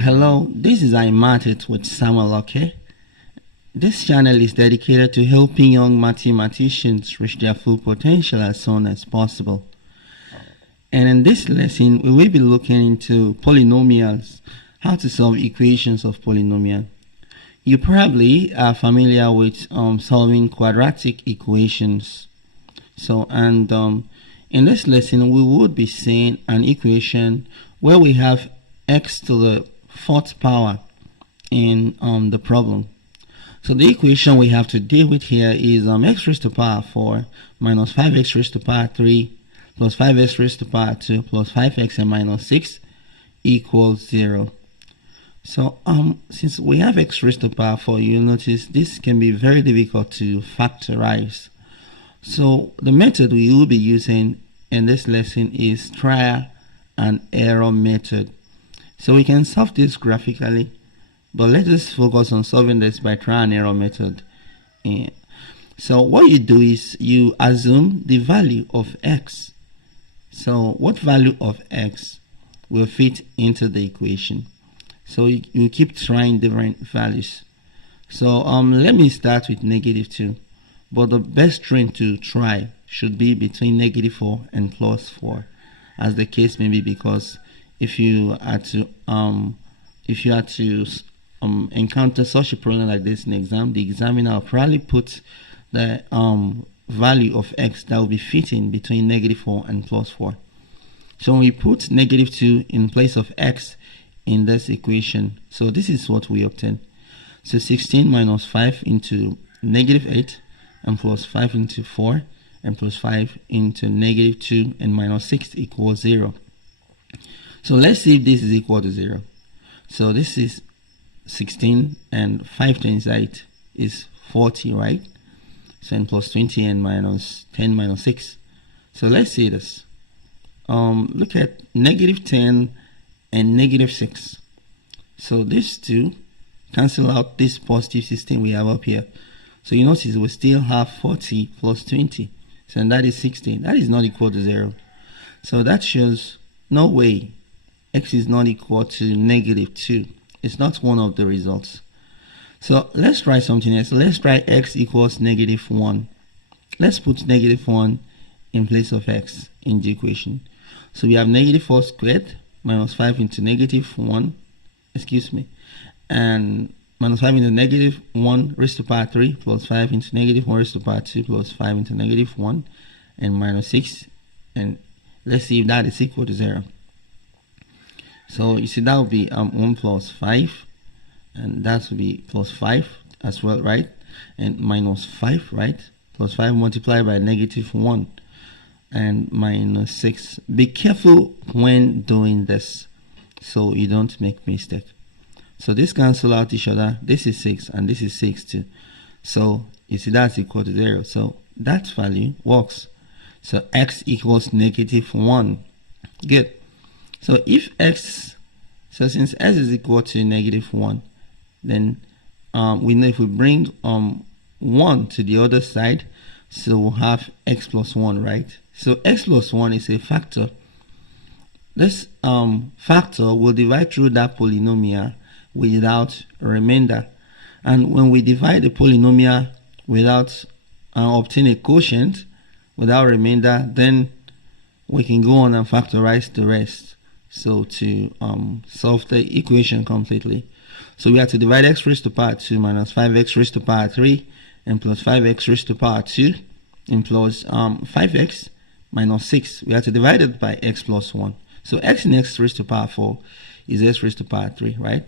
Hello, this is iMathit with Samuel Oke. This channel is dedicated to helping young mathematicians reach their full potential as soon as possible. And in this lesson, we will be looking into polynomials, how to solve equations of polynomial. You probably are familiar with solving quadratic equations. In this lesson, we would be seeing an equation where we have x to the fourth power in the problem. So the equation we have to deal with here is x raised to the power 4 minus 5x raised to the power 3 plus 5x raised to the power 2 plus 5x and minus 6 equals 0. So since we have x raised to the power 4, you'll notice this can be very difficult to factorize. So the method we will be using in this lesson is trial and error method. So we can solve this graphically, but let us focus on solving this by trial and error method. So what you do is you assume the value of x. So what value of x will fit into the equation? So you keep trying different values. So let me start with -2, but the best string to try should be between -4 and +4, as the case may be, because if you had to encounter such a problem like this in exam, the examiner will probably put the value of x that will be fitting between -4 and +4. So when we put -2 in place of x in this equation, so this is what we obtain. So 16 minus 5 into -8 and plus 5 into 4 and plus 5 into -2 and minus 6 equals 0. So let's see if this is equal to 0. So this is 16 and 5 times 8 is 40, right? So and plus 20 and minus 10 minus 6. So let's see this. Look at -10 and -6. So these two cancel out this positive 16 we have up here. So you notice we still have 40 plus 20. So that is 16. That is not equal to 0. So that shows no way x is not equal to -2. It's not one of the results. So let's try something else. Let's try x equals -1. Let's put -1 in place of x in the equation. So we have -4 squared minus 5 into -1, and minus 5 into -1 raised to the power 3 plus 5 into -1 raised to the power 2 plus 5 into -1 and minus 6. And let's see if that is equal to 0. So you see that would be 1 plus 5, and that would be plus 5 as well, right? And minus 5, right? Plus 5 multiplied by -1 and minus 6. Be careful when doing this so you don't make mistake. So this cancel out each other. This is 6 and this is 6 too. So you see that's equal to 0. So that value works. So x equals -1. Good. So if since x is equal to -1, then we know if we bring 1 to the other side, so we'll have x plus 1, right? So x plus 1 is a factor. This factor will divide through that polynomial without a remainder. And when we divide the polynomial without obtain a quotient without remainder, then we can go on and factorize the rest. So to solve the equation completely, so we have to divide x raised to the power 2 minus 5x raised to the power 3 and plus 5x raised to the power 2 and plus 5x minus 6. We have to divide it by x plus 1. So x in x raised to the power 4 is x raised to the power 3, right?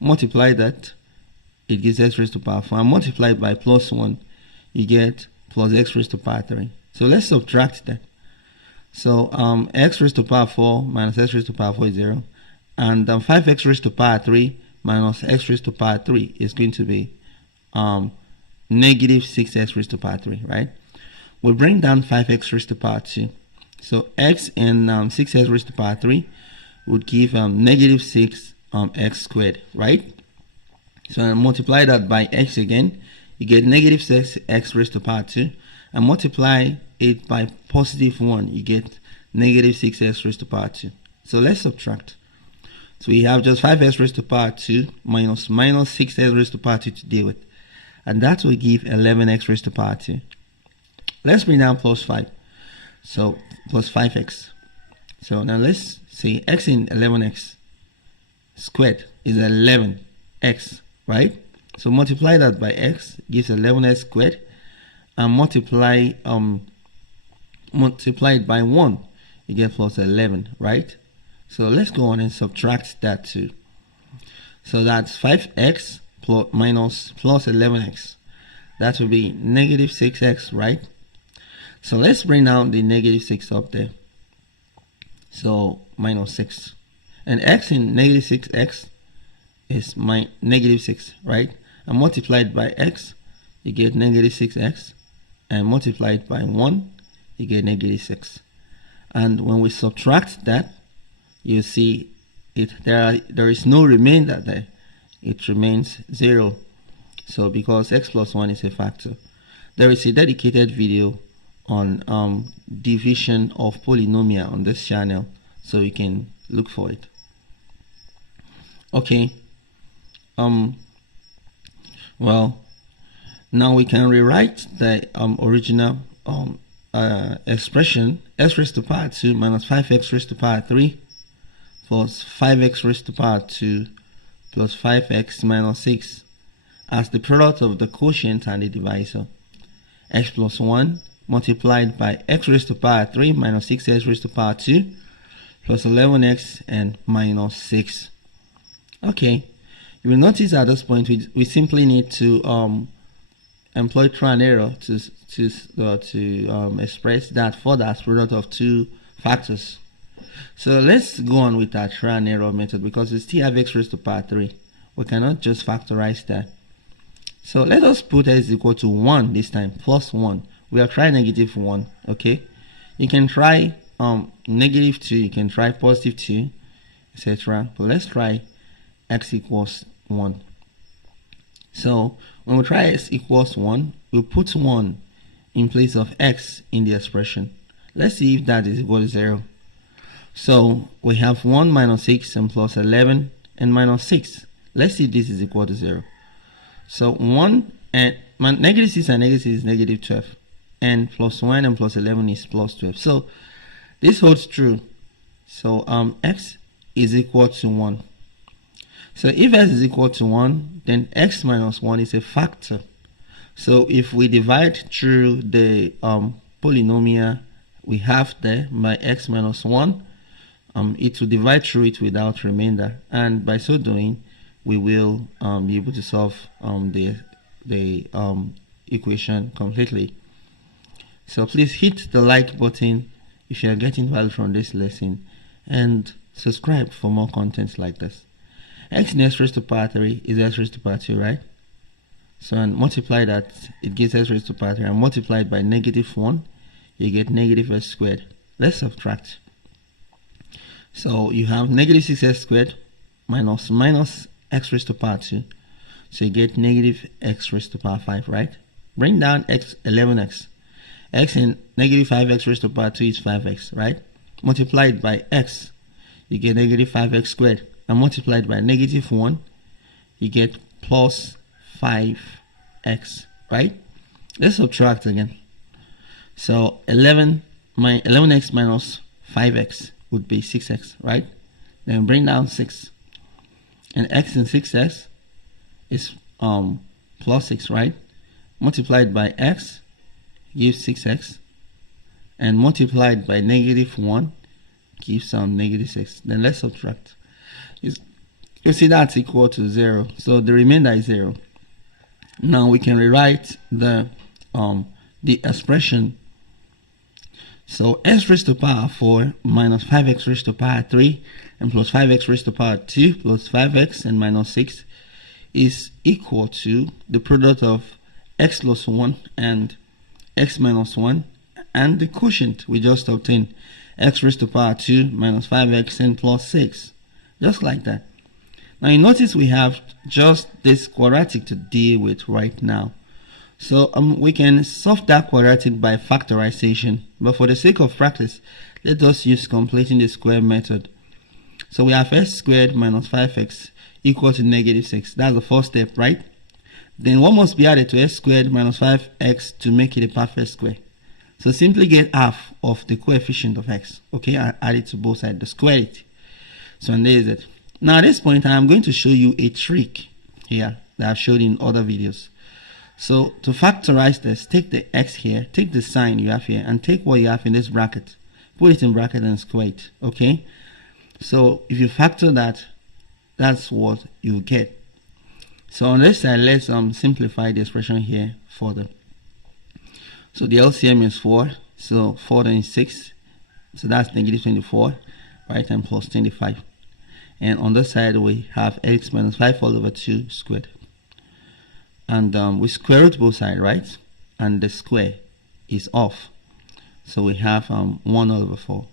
Multiply that, it gives x raised to the power 4, and multiply it by plus 1, you get plus x raised to the power 3. So let's subtract that. So x raised to the power 4 minus x raised to the power 4 is 0. And 5x raised to the power 3 minus x raised to the power 3 is going to be -6x raised to the power 3, right? We bring down 5x raised to the power 2. So x and 6x raised to the power 3 would give -6 x squared, right? So I multiply that by x again, you get -6x raised to the power 2, and multiply it by +1, you get negative 6x raised to power 2. So let's subtract. So we have just 5x raised to power 2 minus 6x raised to power 2 to deal with. And that will give 11x raised to power 2. Let's bring down plus 5. So plus 5x. So now let's say x in 11x squared is 11x, right? So multiply that by x gives 11x squared, and multiply it by 1, you get plus 11, right? So let's go on and subtract that too. So that's 5x minus plus 11x. That will be negative 6x, right? So let's bring down the negative 6 up there. So minus 6. And x in negative 6x is negative 6, right? And multiplied by x, you get negative 6x. And multiplied by 1, you get negative 6. And when we subtract that, you see there is no remainder there. It remains 0. So because x plus 1 is a factor. There is a dedicated video on division of polynomial on this channel, so you can look for it. Okay. Well, now we can rewrite the original expression, x raised to power 2 minus 5x raised to power 3 plus 5x raised to power 2 plus 5x minus 6 as the product of the quotient and the divisor. X plus 1 multiplied by x raised to power 3 minus 6x raised to power 2 plus 11x and minus 6. Okay, you will notice at this point we simply need to employ trial and error to express that further as product of two factors. So let's go on with our trial and error method, because we still have x raised to power 3. We cannot just factorize that. So let us put x equal to 1 this time, plus 1. We are trying negative 1, okay? You can try negative 2, you can try positive 2, etc. But let's try x equals 1. So when we try x equals 1, we'll put 1 in place of x in the expression. Let's see if that is equal to 0. So we have 1 minus 6 and plus 11 and minus 6. Let's see if this is equal to 0. So 1 and negative 6 and negative 6 is negative 12. And plus 1 and plus 11 is plus 12. So this holds true. So x is equal to 1. So if x is equal to 1, then x minus 1 is a factor. So if we divide through the polynomial we have there by x minus 1, it will divide through it without remainder, and by so doing we will be able to solve the equation completely. So please hit the like button if you are getting value from this lesson, and subscribe for more contents like this. X in x raised to power 3 is x raised to power 2, right? So and multiply that, it gives x raised to power 3, and multiplied by negative 1, you get negative x squared. Let's subtract. So you have negative 6x squared minus x raised to power 2. So you get negative x raised to power 5, right? Bring down x 11x. X in negative 5x raised to power 2 is 5x, right? Multiplied by x, you get negative 5x squared. And multiplied by negative 1, you get plus 5x, right? Let's subtract again. So 11x minus 5x would be 6x, right? Then bring down 6. And x in 6x is plus 6, right? Multiplied by x gives 6x. And multiplied by negative 1 gives negative 6. Then let's subtract. You see that's equal to 0. So the remainder is 0. Now we can rewrite the expression. So x raised to power 4 minus 5x raised to power 3 and plus 5x raised to power 2 plus 5x and minus 6 is equal to the product of x plus 1 and x minus 1 and the quotient we just obtained, x raised to power 2 minus 5x and plus 6. Just like that. Now you notice we have just this quadratic to deal with right now. So we can solve that quadratic by factorization, but for the sake of practice, let us use completing the square method. So we have x squared minus 5x equal to negative 6. That's the first step, right? Then what must be added to x squared minus 5x to make it a perfect square? So simply get half of the coefficient of x. Okay, I add it to both sides, the square it. So and there is it. Now at this point, I am going to show you a trick here that I've showed in other videos. So to factorize this, take the x here, take the sign you have here, and take what you have in this bracket. Put it in bracket and square it. Okay. So if you factor that, that's what you get. So on this side, let's simplify the expression here further. So the LCM is 4. So 4 times 6. So that's negative 24, right? And plus 25. And on this side, we have x minus 5 all over 2 squared. And we square root both sides, right? And the square is off. So we have 1 all over 4.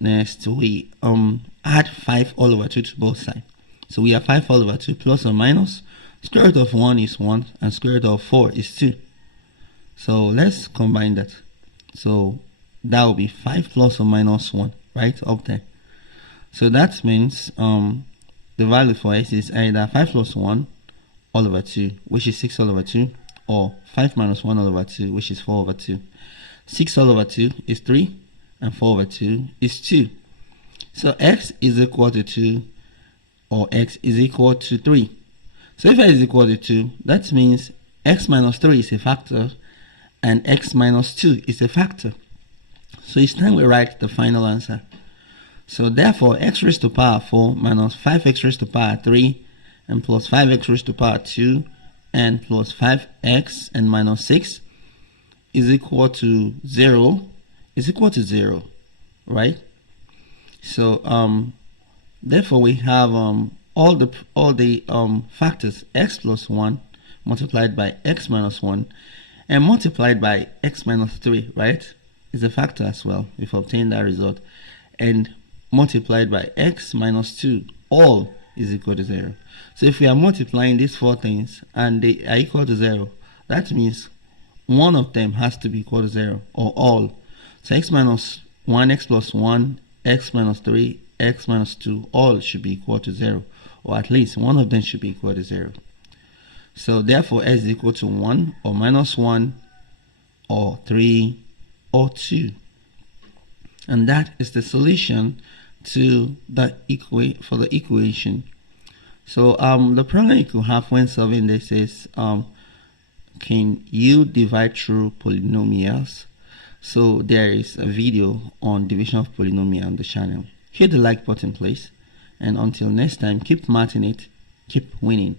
Next, we add 5 all over 2 to both sides. So we have 5 all over 2 plus or minus. Square root of 1 is 1 and square root of 4 is 2. So let's combine that. So that will be 5 plus or minus 1, right? Up there. So that means the value for x is either 5 plus 1 all over 2, which is 6 all over 2, or 5 minus 1 all over 2, which is 4 over 2. 6 all over 2 is 3, and 4 over 2 is 2. So x is equal to 2, or x is equal to 3. So if x is equal to 2, that means x minus 3 is a factor, and x minus 2 is a factor. So it's time we write the final answer. So therefore, x raised to power 4 minus 5x raised to power 3 and plus 5x raised to power 2 and plus 5x and minus 6 is equal to 0. Is equal to 0, right? So therefore we have all the factors x plus 1 multiplied by x minus 1 and multiplied by x minus 3, right? Is a factor as well. We've obtained that result. And multiplied by x minus 2, all is equal to 0. So if we are multiplying these four things and they are equal to 0, that means one of them has to be equal to 0, or all. So x minus 1, x plus 1, x minus 3, x minus 2, all should be equal to 0, or at least one of them should be equal to 0. So therefore x is equal to 1 or minus 1 or 3 or 2. And that is the solution to the equation. So the problem you could have when solving this is can you divide through polynomials? So there is a video on division of polynomial on the channel. Hit the like button please, and until next time, keep mathing it, keep winning.